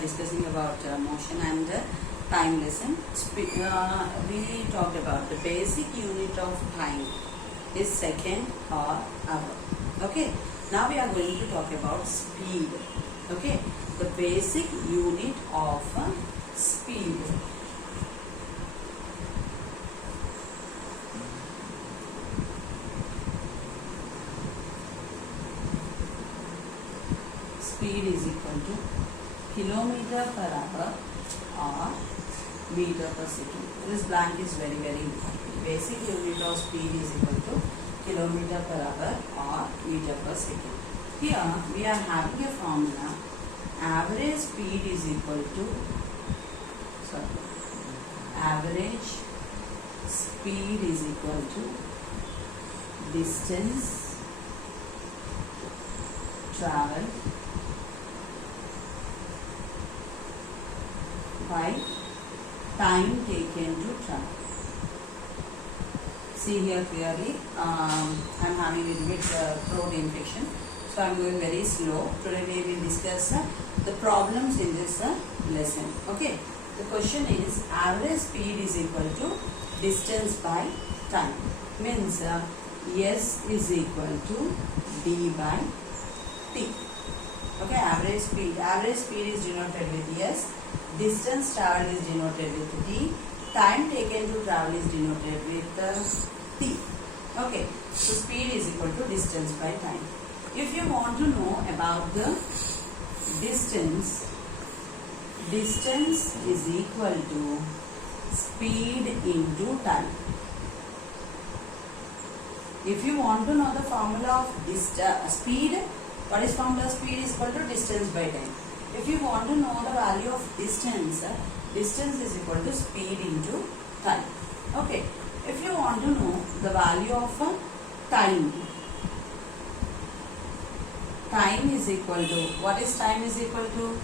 are discussing about motion and time lesson. We talked about the basic unit of time is second or hour. Okay. Now we are going to talk about speed. Okay. The basic unit of speed. Speed is equal to kilometer per hour or meter per second. This blank is very important. Basic unit of speed is equal to kilometer per hour or meter per second. Here we are having a formula. Average speed is equal to average speed is equal to distance traveled by time taken to travel. See here clearly, I am having a little bit throat infection, so I am going very slow. Today we will discuss the problems in this lesson. Okay, the question is average speed is equal to distance by time. Means S is equal to D by T. Okay, average speed is denoted with S. Distance traveled is denoted with T. Time taken to travel is denoted with T. Okay, so speed is equal to distance by time. If you want to know about the distance is equal to speed into time. If you want to know the formula of speed, what is formula of speed is equal to distance by time. If you want to know the value of distance is equal to speed into time. Okay. If you want to know the value of time is equal to, what is time is equal to?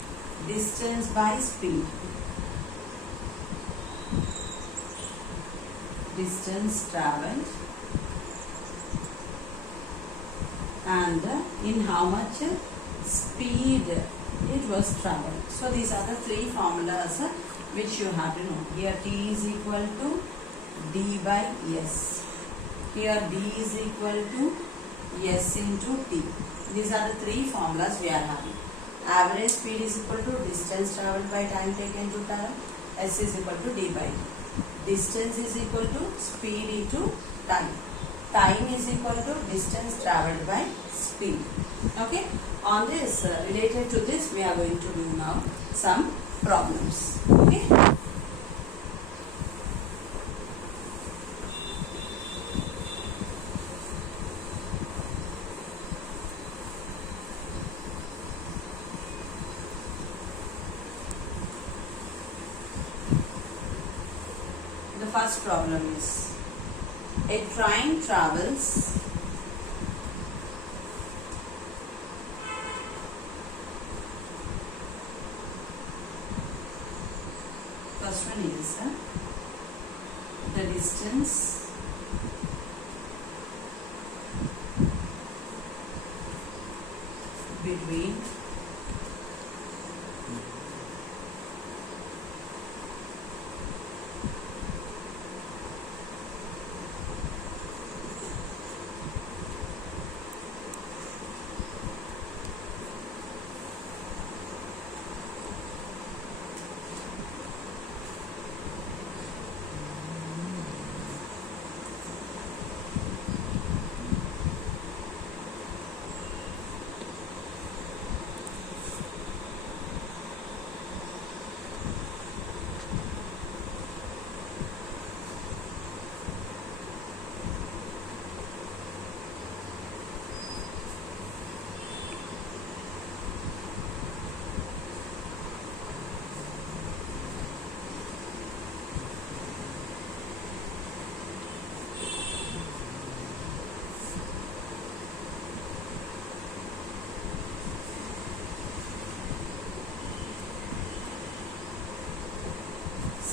Distance by speed. Distance traveled and in how much speed it was traveled. So these are the three formulas which you have to know. Here T is equal to D by S. Here D is equal to S into T. These are the three formulas we are having. Average speed is equal to distance traveled by time taken to travel. S is equal to D by T. Distance is equal to speed into time. Time is equal to distance traveled by speed. Okay. On this, related to this, we are going to do now some problems. Okay. The first problem is a train travels first one is the distance between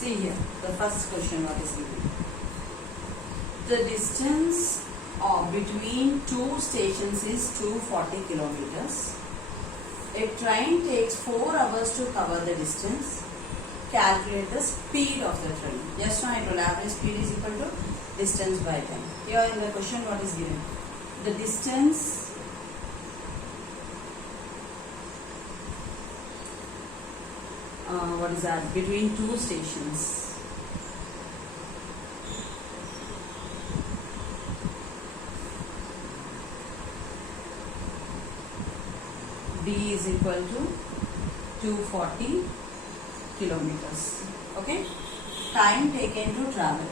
see here, the first question what is given. The distance between two stations is 240 kilometers. A train takes 4 hours to cover the distance. Calculate the speed of the train. Just now I told average speed is equal to distance by time. Here in the question what is given? The distance what is that? Between two stations. D is equal to 240 kilometers. Okay. Time taken to travel.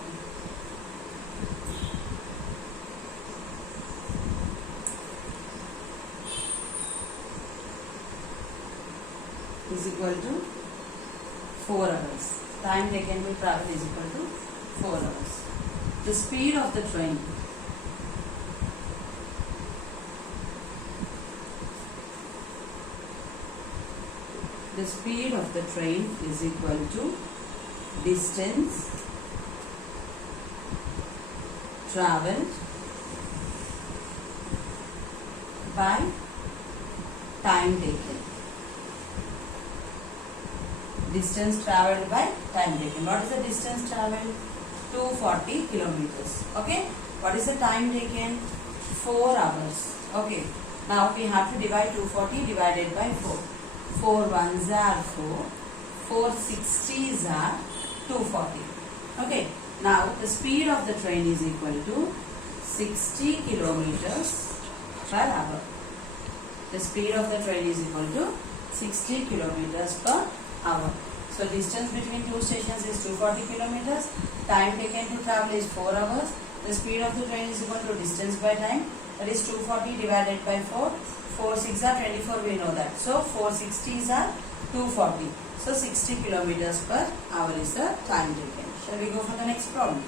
Is equal to 4 hours. Time taken to travel is equal to 4 hours. The speed of the train. The speed of the train is equal to distance traveled by time taken. Distance traveled by time taken. What is the distance traveled? 240 kilometers. Okay. What is the time taken? 4 hours. Okay. Now we have to divide 240 divided by 4. 4 ones are 4. 4 60s are 240. Okay. Now the speed of the train is equal to 60 kilometers per hour. The speed of the train is equal to 60 kilometers per hour. So distance between two stations is 240 kilometers. Time taken to travel is 4 hours. The speed of the train is equal to distance by time. That is 240 divided by 4. 4 6 are 24, we know that. So 4 60s are 240. So 60 kilometers per hour is the time taken. Shall we go for the next problem?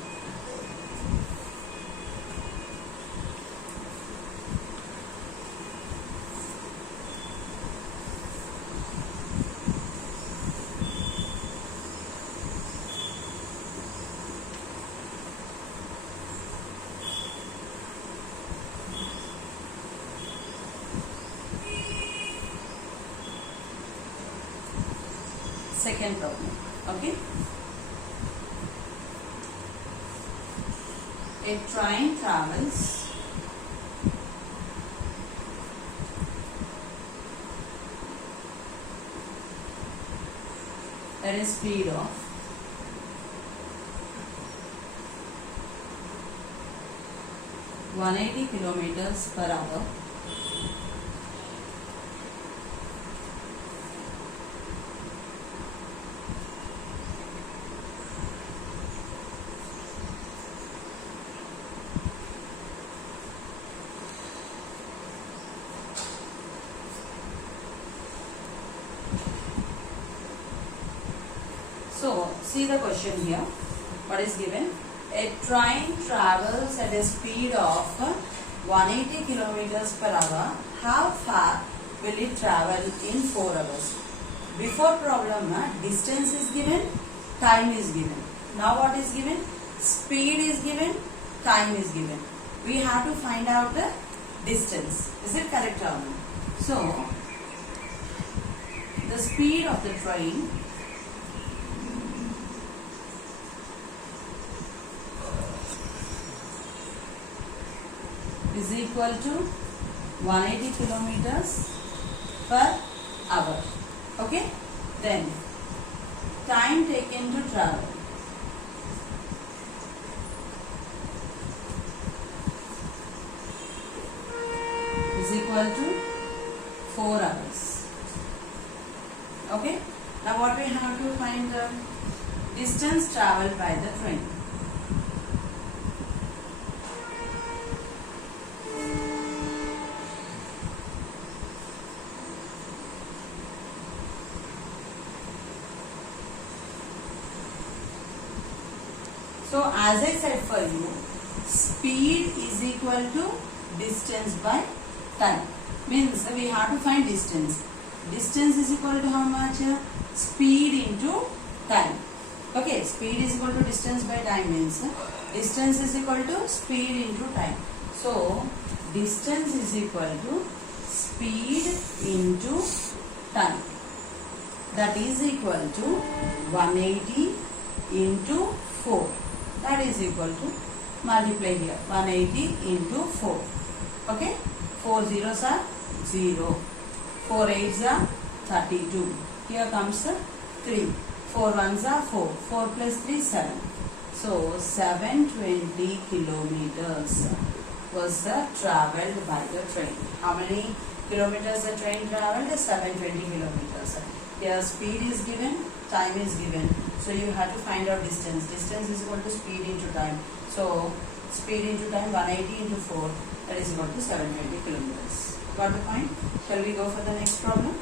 Second problem. Okay. A train travels at a speed of 180 kilometers per hour. So, see the question here. What is given? A train travels at a speed of 180 kilometers per hour. How far will it travel in 4 hours? Before problem, distance is given, time is given. Now what is given? Speed is given, time is given. We have to find out the distance. Is it correct or not? So, the speed of the train is equal to 180 kilometers per hour. Okay. Then time taken to travel is equal to 4 hours. Okay. Now what we have to find the distance traveled by the train. So as I said for you, speed is equal to distance by time. Means we have to find distance. Distance is equal to how much? Speed into time. Okay, speed is equal to distance by time means distance is equal to speed into time. So distance is equal to speed into time. That is equal to 180 into 4. That is equal to, multiply here, 180 into 4. Okay, 4 zeros are 0. 4 eights are 32. Here comes 3. 4 ones are 4. 4 plus 3, 7. So 720 kilometers was travelled by the train. How many kilometers the train travelled? 720 kilometers. Here speed is given, time is given. So you have to find out distance. Distance is equal to speed into time. So speed into time, 180 into 4, that is equal to 720 kilometers. Got the point? Shall we go for the next problem?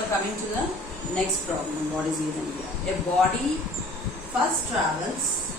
So coming to the next problem, what is given here? A body first travels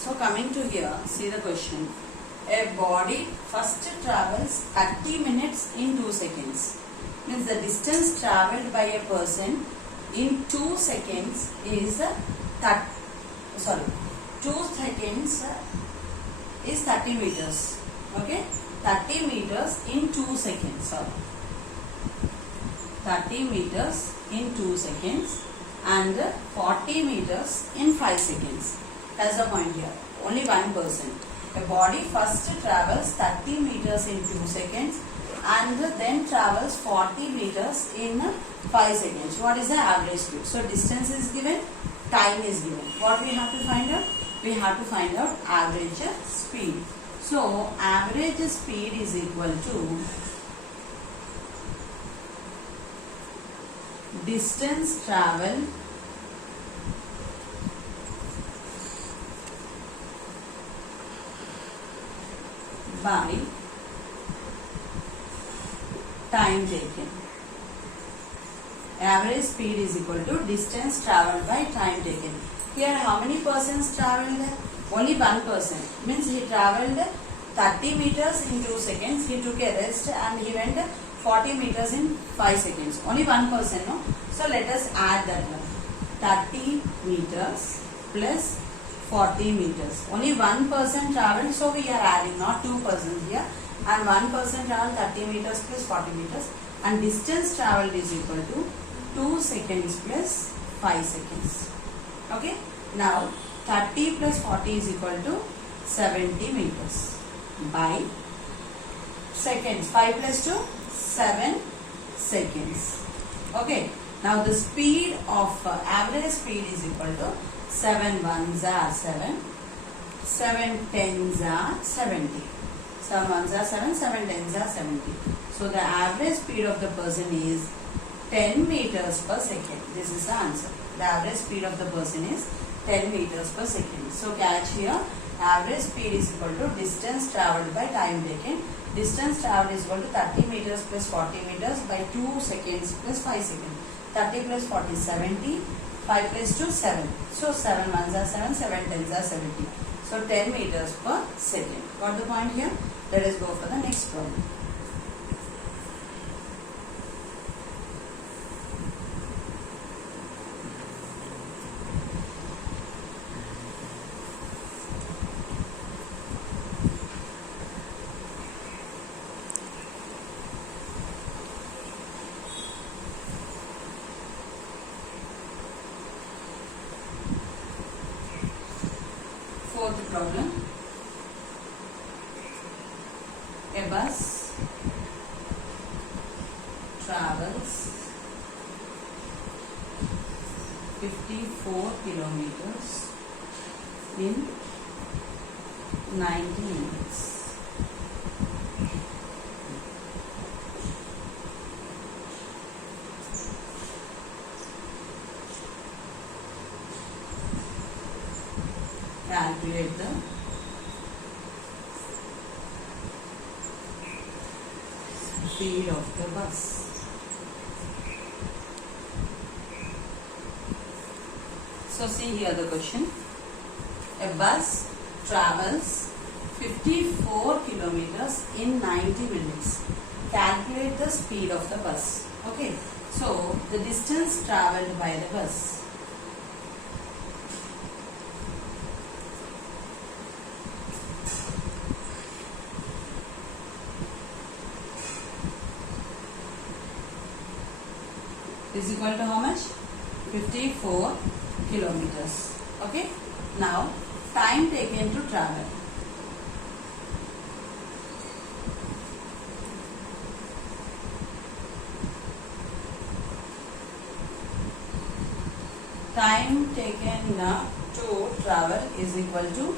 So coming to here, see the question. A body first travels 30 minutes in 2 seconds. Means the distance travelled by a person in 2 seconds is 2 seconds is 30 meters. Okay, 30 meters in 2 seconds. Sorry, 30 meters in 2 seconds and 40 meters in 5 seconds. That's the point here. Only one person. A body first travels 30 meters in 2 seconds and then travels 40 meters in 5 seconds. What is the average speed? So distance is given, time is given. What we have to find out? We have to find out average speed. So average speed is equal to distance traveled by time taken. Average speed is equal to distance travelled by time taken. Here how many persons travelled there? Only one person. Means he travelled 30 meters in 2 seconds. He took a rest and he went 40 meters in 5 seconds. Only one person, no? So let us add that one. 30 meters plus 40 meters. Only one person travelled, so we are adding, not two persons here. And one person travelled 30 meters plus 40 meters. And distance travelled is equal to 2 seconds plus 5 seconds. Okay. Now 30 plus 40 is equal to 70 meters by seconds. 5 plus 2, 7 seconds. Okay. Now the speed of average speed is equal to 7 ones are 7, 7 tens are 70. 7 ones are 7, 7 tens are 70. So the average speed of the person is 10 meters per second. This is the answer. The average speed of the person is 10 meters per second. So catch here, average speed is equal to distance travelled by time taken. Distance travelled is equal to 30 meters plus 40 meters by 2 seconds plus 5 seconds. 30 plus 40 is 70. 5 plus 2, 7. So 7 ones are 7, 7 tens are 70. So 10 meters per second. Got the point here? Let us go for the next problem. Fourth problem. A bus travels 54 kilometers in 90 minutes. Calculate the speed of the bus. So see here the question. A bus travels 54 kilometers in 90 minutes. Calculate the speed of the bus. Okay. So the distance travelled by the bus. Is equal to how much? 54 kilometers. Okay. Now, time taken to travel. Time taken to travel is equal to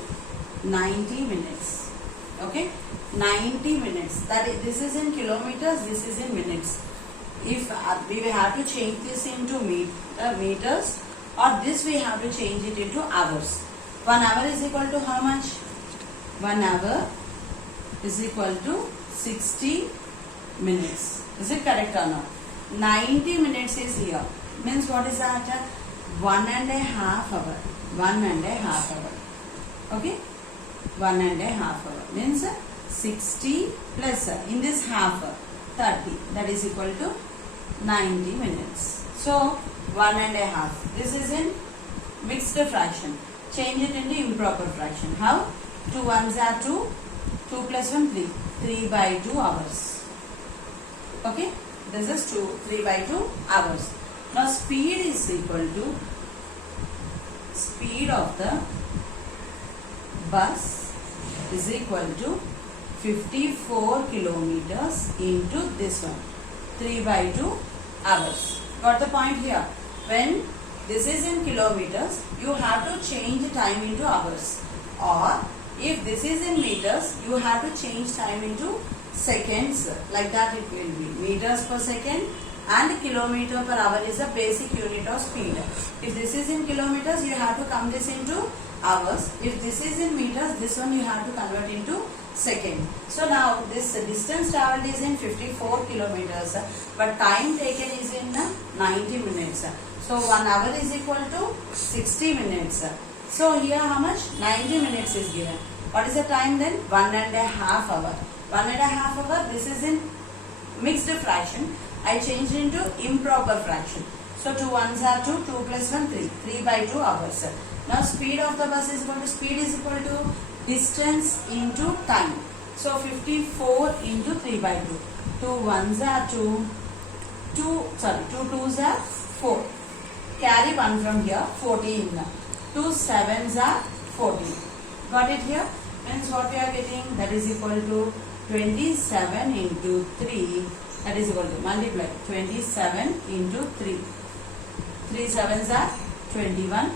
90 minutes. Okay. 90 minutes. That is, this is in kilometers, this is in minutes. If we will have to change this into meters, or this we have to change it into hours. 1 hour is equal to how much? 1 hour is equal to 60 minutes. Is it correct or not? 90 minutes is here. Means what is that? 1.5 hour. 1.5 hour. Okay? 1.5 hour. Means 60 plus in this half 30. That is equal to 90 minutes. So 1.5. This is in mixed fraction. Change it into improper fraction. How? 2 ones are 2. 2 plus 1 3. 3 by 2 hours. Okay. This is 3 by 2 hours. Now speed is equal to speed of the bus is equal to 54 kilometers into this one. 3 by 2 hours. Got the point here? When this is in kilometers, you have to change time into hours. Or if this is in meters, you have to change time into seconds. Like that it will be. Meters per second and kilometer per hour is a basic unit of speed. If this is in kilometers, you have to come this into hours. If this is in meters, this one you have to convert into second. So now this distance travelled is in 54 kilometers, but time taken is in 90 minutes. So 1 hour is equal to 60 minutes. So here how much? 90 minutes is given. What is the time then? 1.5 hour. 1.5 hour, this is in mixed fraction. I changed into improper fraction. So 2 ones are 2, 2 plus 1 3. 3 by 2 hours. Now speed of the bus is equal to, speed is equal to distance into time. So 54 into 3 by 2. 2 ones are 2. 2 twos are 4. Carry 1 from here, 14. 2 sevens are 14. Got it here? Means what we are getting? That is equal to 27 into 3. That is equal to, multiply, 27 into 3. 3 sevens are 21.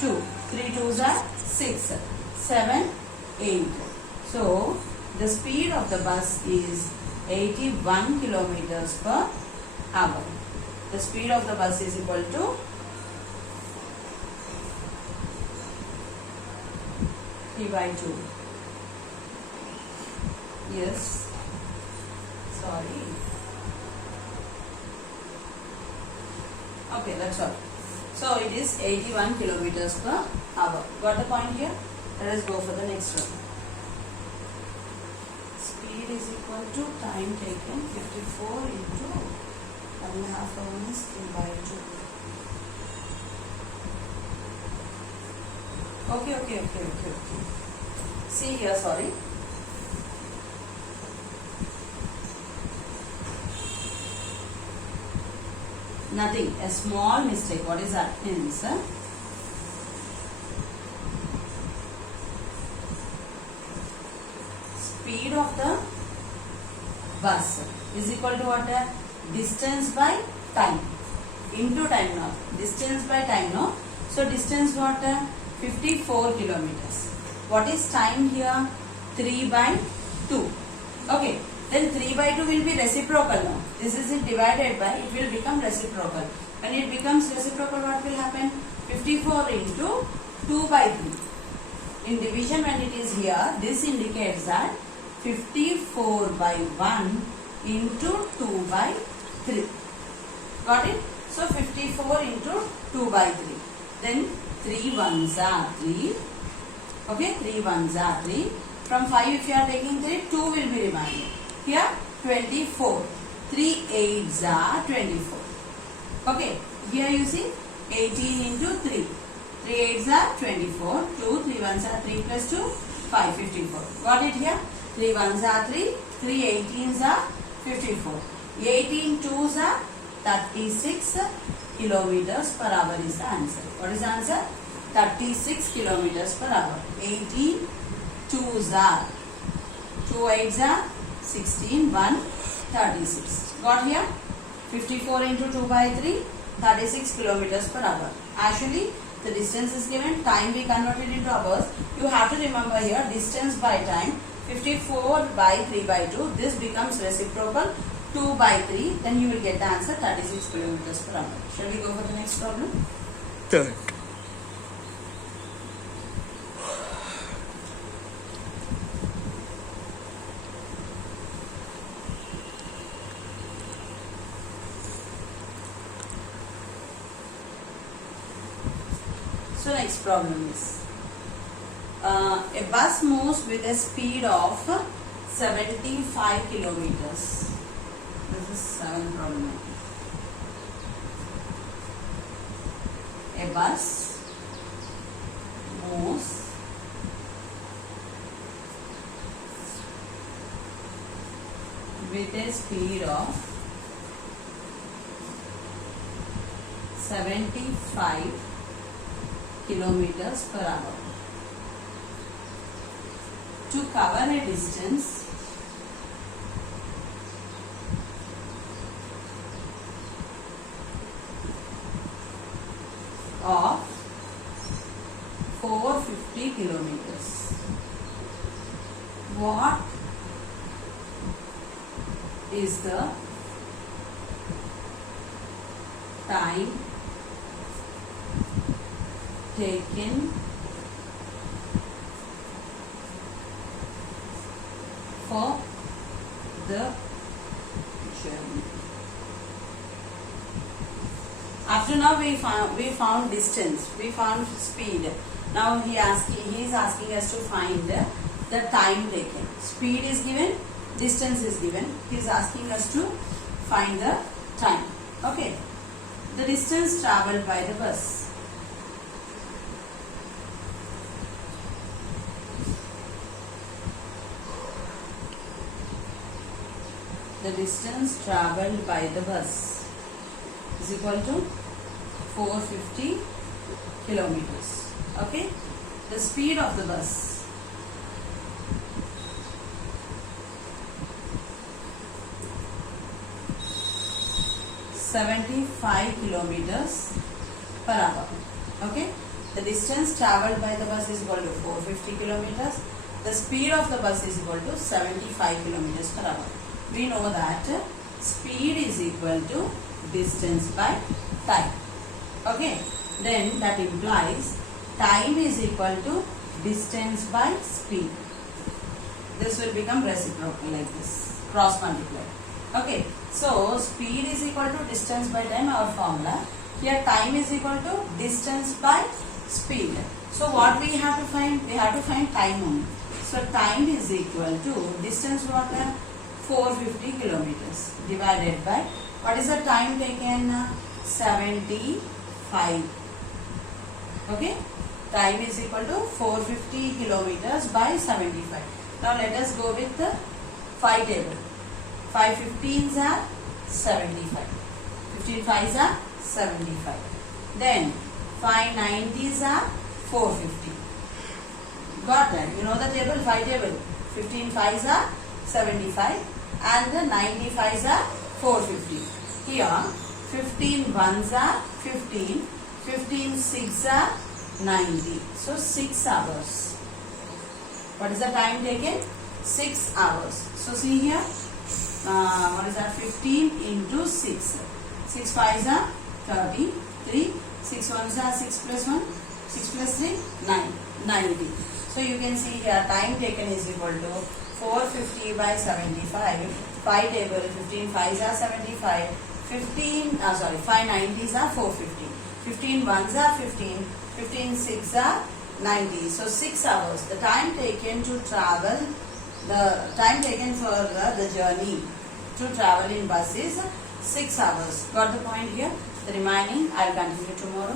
2. 3 twos are 6. 7, 8. So, the speed of the bus is 81 kilometers per hour. The speed of the bus is equal to 3 by 2. Yes. Sorry. Okay, that's all. So it is 81 kilometers per hour. Got the point here? Let us go for the next one. equal to time taken 54 into 1.5 hour is 3/2. Okay. See here, sorry. Nothing, a small mistake. What is that means? Speed of the bus is equal to what? Distance by time into time now. Distance by time now. So distance what? 54 kilometers. What is time here? 3/2. Okay. Then 3/2 will be reciprocal now. This is divided by, it will become reciprocal. When it becomes reciprocal, what will happen? 54 into 2/3. In division, when it is here, this indicates that 54/1 into 2/3. Got it? So 54 into 2/3. Then 3 ones are 3. Okay, 3 ones are 3. From 5 if you are taking 3, 2 will be remaining. Here 24. 3 8s are 24. Okay, here you see 18 into 3. 3 8s are 24. 2, 3 ones are 3 plus 2, 5, 54. Got it here? 3 ones are 3. 3 18s are 54. 18 2s are 36 kilometers per hour is the answer. What is the answer? 36 kilometers per hour. 18 2s are 2 8s are 16, 1, 36. Got here? 54 into 2/3, 36 kilometers per hour. Actually, the distance is given, time we converted into hours. You have to remember here, distance by time, 54 by 3/2. This becomes reciprocal, 2/3. Then you will get the answer, 36 kilometers per hour. Shall we go for the next problem? Third. So next problem is, a bus moves with a speed of 75 kilometers. This is 7 problem. A bus moves with a speed of 75 kilometers per hour to cover a distance of 450 kilometers. What is the time taken for the journey? Up to now we found distance, we found speed. Now he is asking us to find the time taken. Speed is given, distance is given. He is asking us to find the time. Okay. The distance travelled by the bus. The distance travelled by the bus is equal to 450 kilometers. Okay. The speed of the bus is 75 kilometers per hour. Okay. The distance travelled by the bus is equal to 450 kilometers. The speed of the bus is equal to 75 kilometers per hour. We know that speed is equal to distance by time. Okay. Then that implies time is equal to distance by speed. This will become reciprocal like this, cross multiply. Okay. So speed is equal to distance by time, our formula. Here time is equal to distance by speed. So what we have to find? We have to find time only. So time is equal to distance what? 450 kilometers divided by, what is the time taken? 75. Okay, time is equal to 450 kilometers by 75. Now let us go with the 5 table. 5 15s are 75. 15 5s are 75. Then 5 90s are 450. Got that? You know the table, 5 table. 15 5s are 75 and the 95s are 450. Here 15 1s are 15, 15 6s are 90. So 6 hours. What is the time taken? 6 hours. So see here, what is that? 15 into 6. 6 5s are 30, 3, 6 1s are 6 plus 1, 6 plus 3, 9, 90. So you can see here time taken is equal to 450 by 75. 5 table, 15 5s are 75. 5 90s are 450. 15 1s are 15. 15 6s are 90. So 6 hours. The time taken to travel, the time taken for the journey to travel in bus is 6 hours. Got the point here? The remaining I will continue tomorrow.